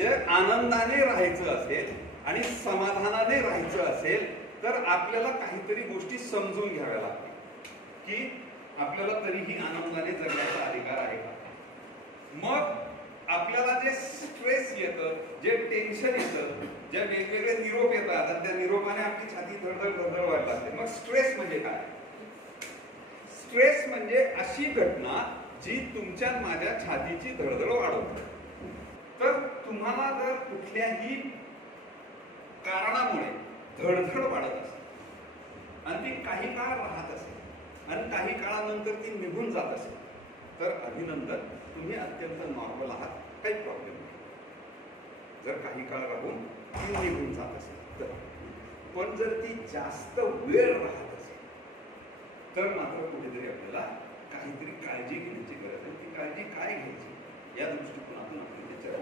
जर आनंदाने राहायचं असेल आणि समाधानाने राहायचं असेल तर आपल्याला काहीतरी गोष्टी समजून घ्याव्या लागतील की आपल्याला तरीही आनंदाने जगण्याचा अधिकार आहे का. मग आपल्याला जे स्ट्रेस येतं, जे टेन्शन येतं, जे वेगवेगळे निरोप येतात आणि त्या निरोपाने आपली छाती धडधड धडधड व्हायला लागते. मग स्ट्रेस म्हणजे काय? स्ट्रेस म्हणजे अशी घटना जी तुमच्या माझ्या छातीची धडधड वाढवते. तर तुम्हाला जर कुठल्याही कारणामुळे धडधड वाढत असेल आणि ती काही काळ राहत असेल आणि काही काळानंतर ती निघून जात असेल तर अभिनंदन, तुम्ही अत्यंत नॉर्मल आहात, काही प्रॉब्लेम नाही. जर काही काळ राहून ती निघून जात असेल तर. पण जर ती जास्त वेळ राहत असेल तर मात्र कुठेतरी आपल्याला काहीतरी काळजी घेण्याची गरज आहे. ती काळजी काय घ्यायची या दृष्टिकोनातून आपण चर्चा